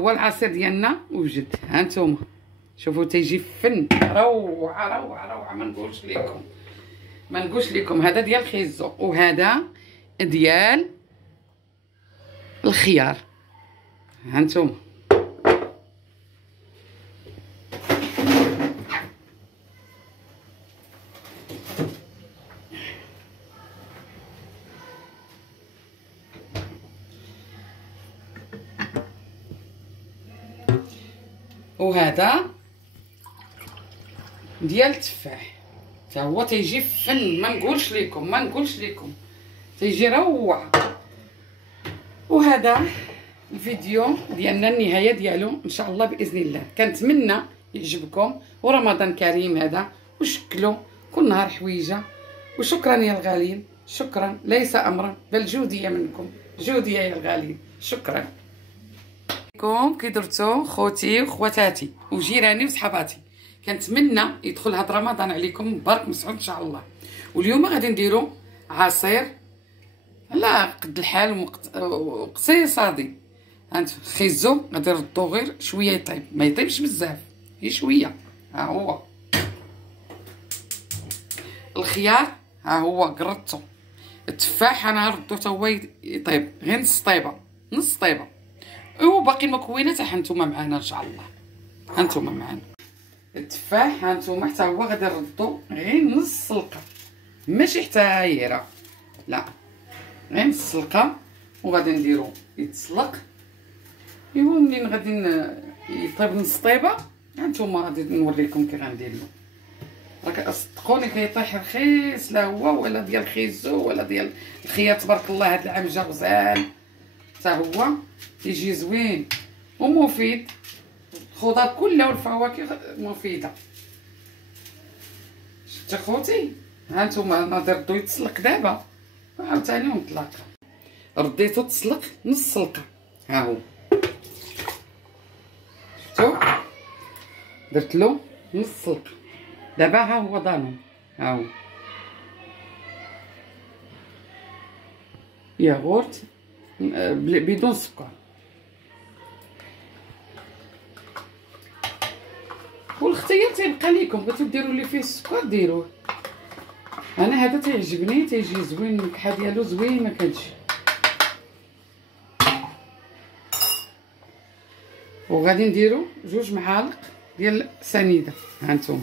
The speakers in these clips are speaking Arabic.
هو العصير ديالنا وجد. ها نتوما شوفوا تيجي فن روعه روعه روعه. ما نقولش لكم هذا ديال الخيزو وهذا ديال الخيار. ها نتوما وهذا ديال التفاح حتى هو تيجي فن. ما نقولش لكم تيجي روعه. وهذا الفيديو ديالنا النهايه ديالو ان شاء الله باذن الله. كنتمنى يعجبكم ورمضان كريم هذا وشكلوا كل نهار حويجه. وشكرا يا الغالين، شكرا ليس امرا بل جوديه منكم. جوديه يا الغالين، شكرا لكم. كي درتو خوتي وخواتاتي وجيراني وصحاباتي، كنتمنى يدخل هذا رمضان عليكم مبارك مسعود ان شاء الله. واليوم غادي نديرو عصير على قد الحال واقتصادي. هانتو خيزو غادي نردو غير شويه يطيب، ما يطيبش بزاف، غير شويه. ها هو الخيار، ها هو قردتو. التفاح انا غنردو حتى هو يطيب غير نص طيبه. وباقي المكونات هانتوما معانا ان شاء الله. هانتوما معانا التفاح، هانتوما حتى هو غادي نردو غير نص سلقه، ماشي حتى هايره، لا غير نص سلقه. وغادي نديرو يتسلق. ايوا منين غادي يطيب نص طيبه هانتوما غادي نوريكم كي غندير له. راك صدقوني كيطيح رخيص، لا هو ولا ديال الخيزو ولا ديال الخيار. تبارك الله هاد العام جا غزال حتى هو يجي زوين ومفيد. الخضر كلها والفواكه مفيده. شفتي خوتي؟ هانتوما انا ردو يتسلق دابا وعاوتاني ونطلق. رديتو تسلق نص سلقه. ها هو شفتو درت له نص سلقه. دابا ها هو ضانون. ها هو ياغورت بدون سكر. والاختيار تيبقى ليكم، بغيتو ديروا اللي فيه السكر ديروه. انا هذا تيعجبني، تيجي زوين، النكهه ديالو زوينه كتجي. وغادي نديرو 2 معالق ديال سنيده. هانتوما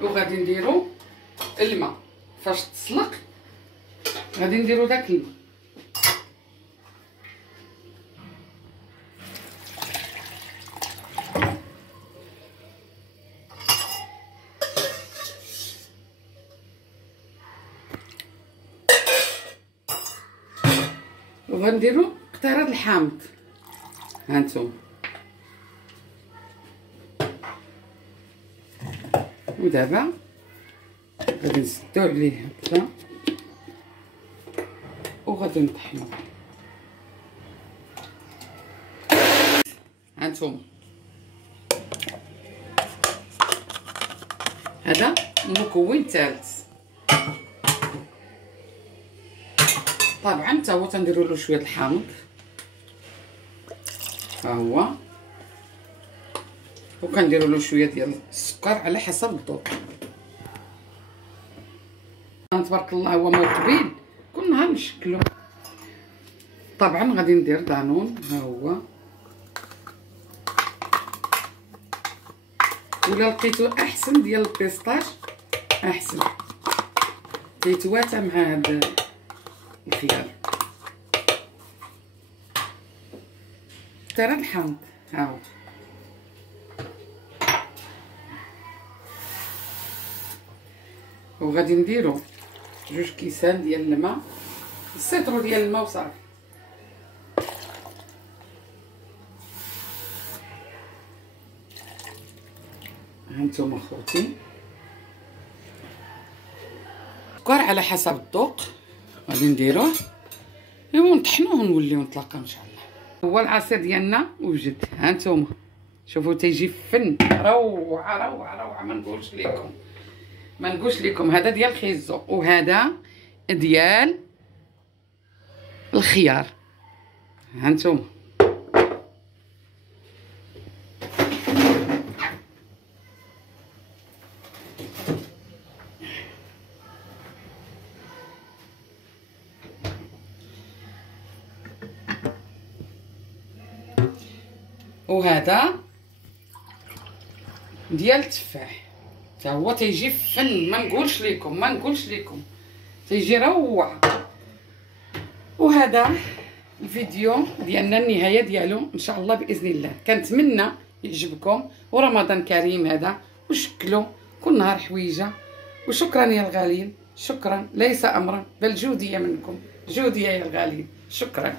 وغادي نديرو الماء فاش تسلق. غادي نديرو داك الماء. وغنديرو قطيره الحامض. هانتوما ودابا غادي نسدو عليه هكذا وغادي نطحنو. هانتوما هذا المكون الثالث. طبعا حتى هو تنديروا له شويه الحامض. ها هو وكنديروا له شويه ديال السكر على حسب الذوق. تبارك الله هو مو قبيل كل نهار نشكلو. طبعا غادي ندير دانون. ها هو ولا لقيتو احسن ديال البيستاش احسن، كيتواتى مع هذا الخيار. ترى الحامض. ها هو وغادي نديرو 2 كيسان ديال الماء، السيطرو ديال الماء وصافي. هانتوما خوتي سكر على حسب الذوق غادي نديروه ونطحنوه ونوليو نتلاقاو ان شاء الله. هو العصير ديالنا وجد. هانتوما شوفوا تيجي فن روعه روعه روعه. ما نقولش لكم هذا ديال الخيزو وهذا ديال الخيار. هانتوما وهذا ديال التفاح تا هو تيجي فن، ما نقولش لكم تيجي روعه. وهذا الفيديو ديالنا النهايه ديالو ان شاء الله باذن الله. كنتمنى يعجبكم، ورمضان كريم هذا، وشكلوا كل نهار حويجه. وشكرا يا الغالين، شكرا، ليس امرا بل جوديه منكم، جوديه يا الغالين، شكرا.